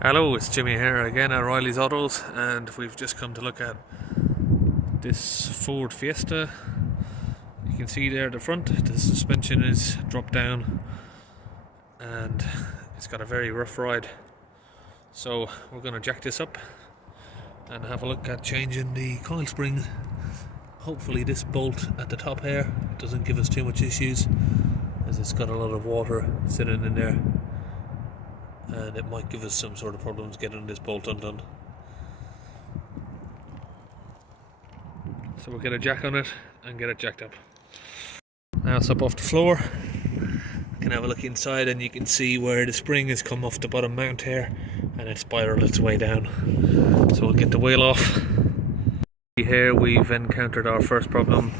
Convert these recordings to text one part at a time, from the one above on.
Hello, it's Jimmy here again at Riley's Autos, and we've just come to look at this Ford Fiesta. You can see there at the front, the suspension is dropped down and it's got a very rough ride. So we're going to jack this up and have a look at changing the coil spring. Hopefully this bolt at the top here doesn't give us too much issues, as it's got a lot of water sitting in there, and it might give us some sort of problems getting this bolt undone. So we'll get a jack on it and get it jacked up. Now it's up off the floor. You can have a look inside and you can see where the spring has come off the bottom mount here and it's spiraled its way down. So we'll get the wheel off. Here we've encountered our first problem.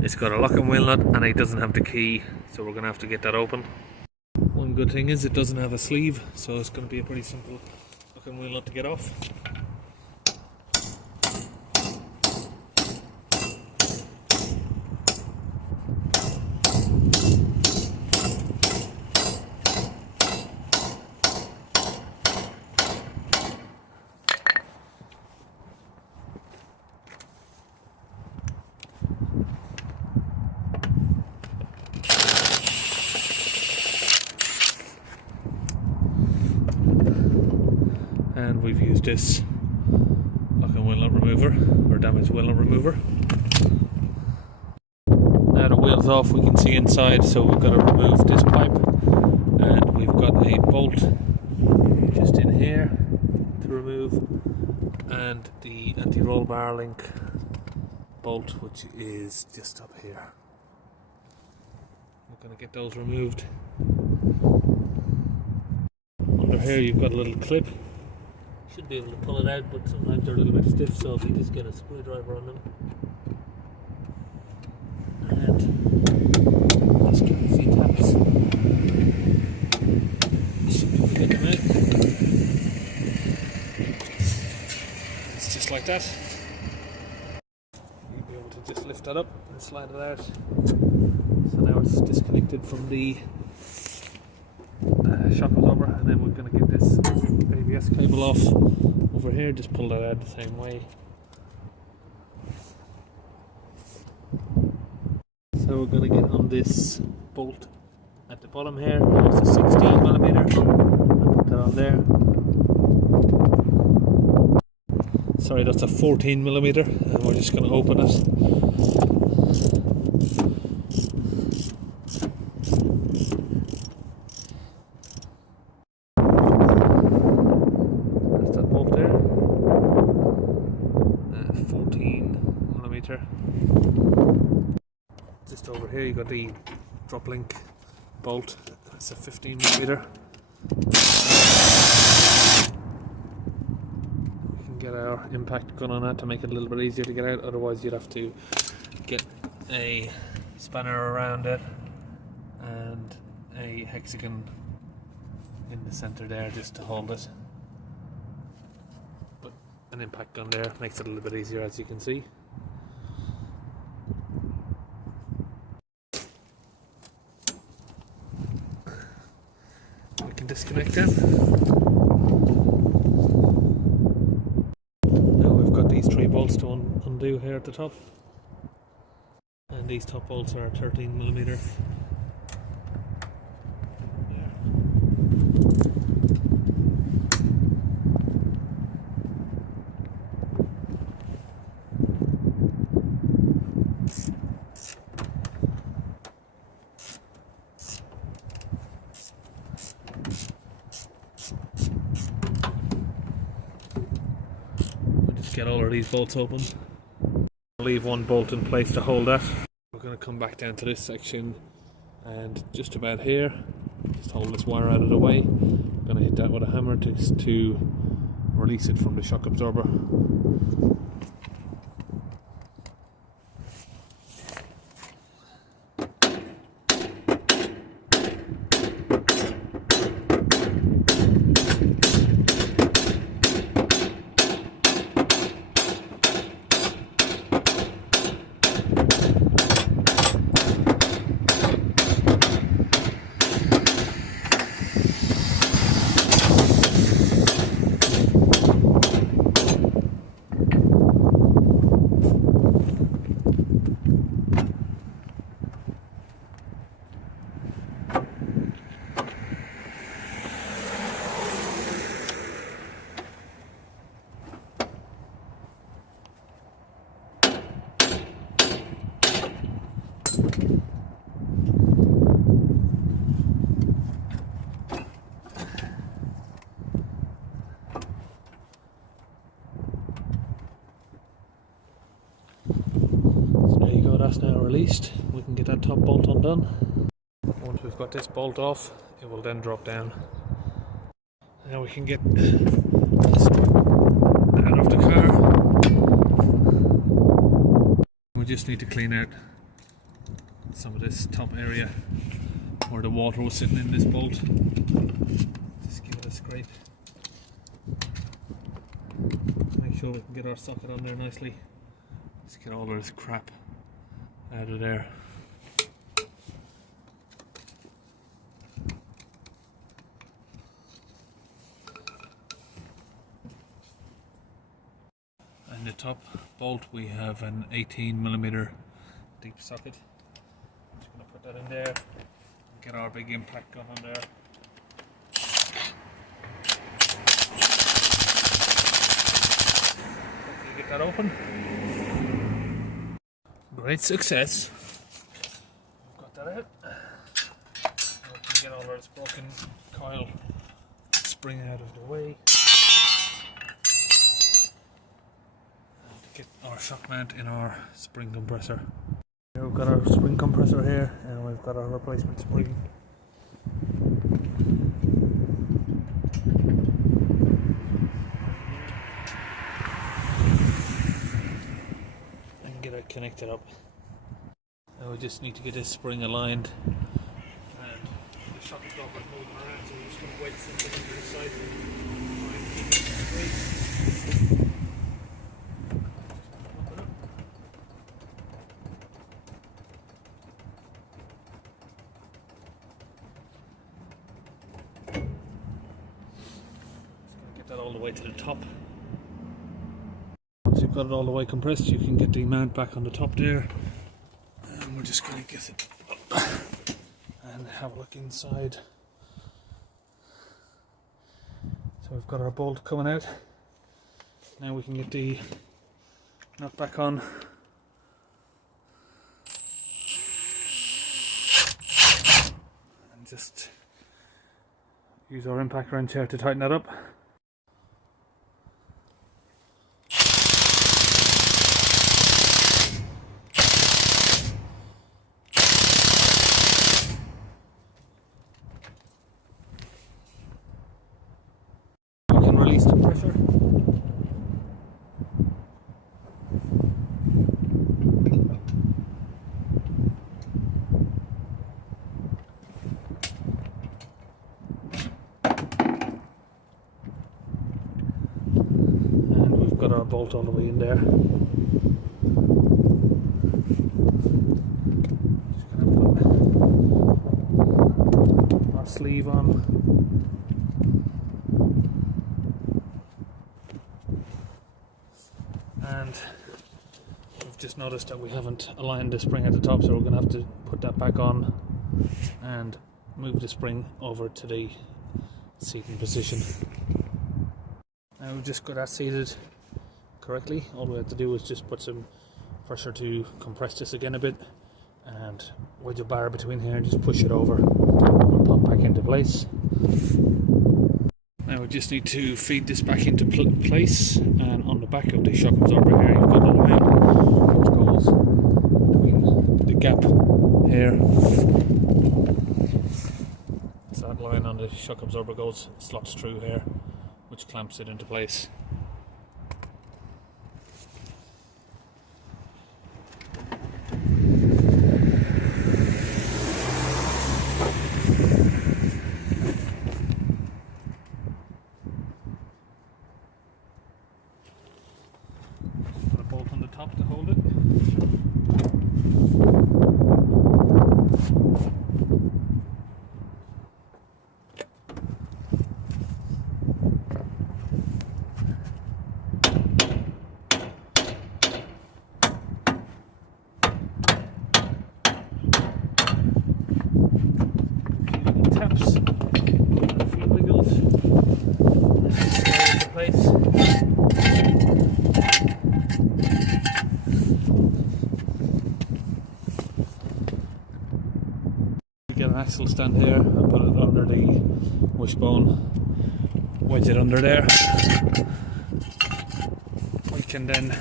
It's got a locking wheel nut and it doesn't have the key, so we're going to have to get that open. One good thing is it doesn't have a sleeve, so it's going to be a pretty simple locking wheel nut to get off. And we've used this locking wheel nut remover, or damaged wheel nut remover. Now the wheel's off, we can see inside, so we've got to remove this pipe, and we've got a bolt just in here to remove, and the anti-roll bar link bolt, which is just up here. We're going to get those removed. Under here you've got a little clip. Should be able to pull it out, but sometimes they're a little bit stiff, so if you just get a screwdriver on them and just give a few taps, you should be able to get them out. It's just like that. You'll be able to just lift that up and slide it out. So now it's disconnected from the shock absorber, and then we're going to get this ABS cable off over here. Just pull that out the same way. So we're going to get on this bolt at the bottom here. It's a 16mm. I'll put that on there. Sorry, that's a 14mm, and we're just going to open it. Just over here you got the drop link bolt. That's a 15mm. We can get our impact gun on that to make it a little bit easier to get out, otherwise you'd have to get a spanner around it and a hexagon in the center there just to hold it. But an impact gun there makes it a little bit easier, as you can see. Disconnect them. Now we've got these 3 bolts to undo here at the top, and these top bolts are 13mm. Get all of these bolts open. I'll leave one bolt in place to hold that. We're going to come back down to this section and just about here, just hold this wire out of the way. I'm going to hit that with a hammer to release it from the shock absorber. least we can get that top bolt undone. Once we've got this bolt off, it will then drop down. Now we can get this out of the car. We just need to clean out some of this top area where the water was sitting in this bolt. Just give it a scrape. Make sure we can get our socket on there nicely. Just get all of this crap out of there. And the top bolt, we have an 18mm deep socket. I'm just going to put that in there and get our big impact gun on there. Hopefully get that open. Great success. We've got that out. Now we can get all our broken coil spring out of the way. Get our shock mount in our spring compressor. Here we've got our spring compressor here, and we've got our replacement spring. And get it connected up. Now we just need to get this spring aligned, and the shock absorber is moving around, so we're just going to wedge something into the side and try and keep it straight. That all the way to the top. Once you've got it all the way compressed, you can get the mount back on the top there, and we're just going to get it up and have a look inside. So we've got our bolt coming out. Now we can get the nut back on. And just use our impact wrench here to tighten that up. Release the pressure. And we've got our bolt all the way in there. Just gonna put our sleeve on. And we've just noticed that we haven't aligned the spring at the top, so we're going to have to put that back on and move the spring over to the seating position. Now we've just got that seated correctly. All we have to do is just put some pressure to compress this again a bit, and wedge a bar between here and just push it over, and we'll pop back into place. Now we just need to feed this back into place, and on the back of the shock absorber here you've got a line which goes between the gap here. So that line on the shock absorber slots through here, which clamps it into place. Bolt on the top to hold it. Taps, a few wiggles, and slide into place. Get an axle stand here and put it under the wishbone, wedge it under there. We can then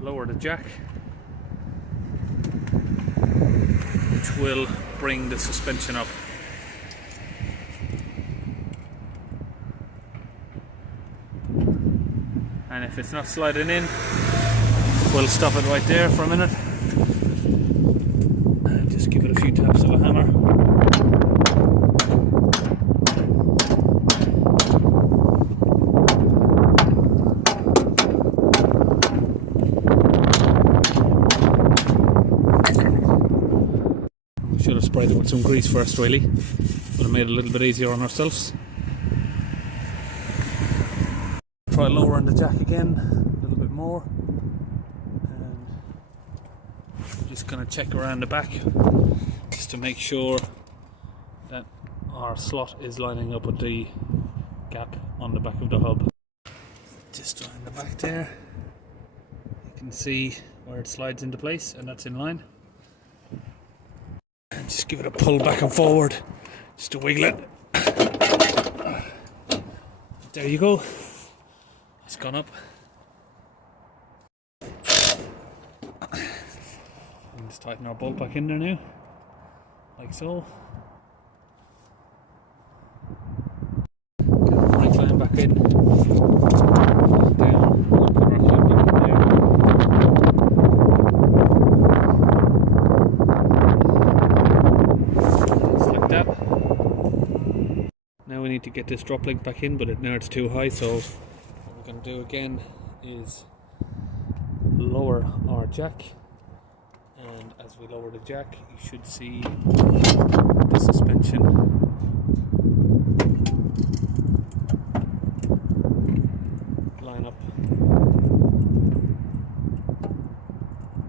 lower the jack will bring the suspension up. And if it's not sliding in, we'll stop it right there for a minute and just give it a few taps of a hammer. We should have sprayed it with some grease first, really. Would have made it a little bit easier on ourselves. Try lowering the jack again a little bit more, and I'm just going to check around the back just to make sure that our slot is lining up with the gap on the back of the hub. Just around the back there, you can see where it slides into place, and that's in line. And just give it a pull back and forward just to wiggle it. There you go. It's gone up. And just tighten our bolt back in there now, like so. Get our brake line back in. Down. Put our clamp back in there. Just like that. Now we need to get this drop link back in, but now it's too high, so going to do again is lower our jack, and as we lower the jack you should see the suspension line up.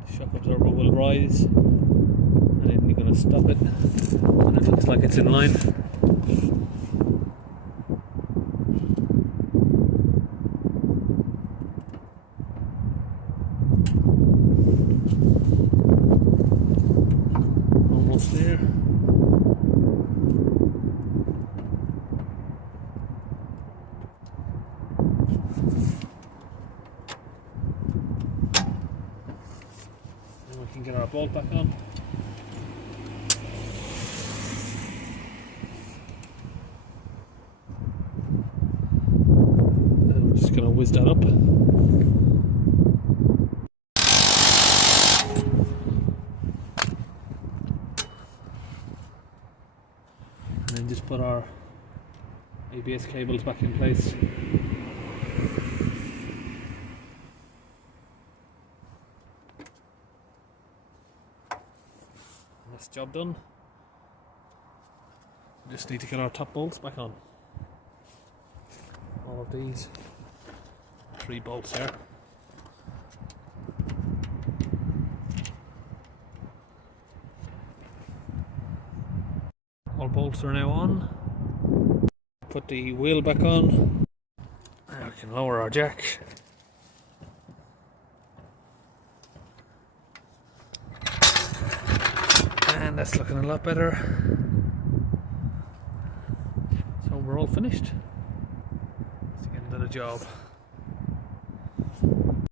The shock absorber will rise, and then you're going to stop it, and it looks like it's in line. There. And we can get our bolt back on. And we're just going to whiz that up. And then just put our ABS cables back in place. And that's the job done. We just need to get our top bolts back on. All of these 3 bolts there. All bolts are now on. Put the wheel back on. Now we can lower our jack. And that's looking a lot better. So we're all finished. Let's get into the job.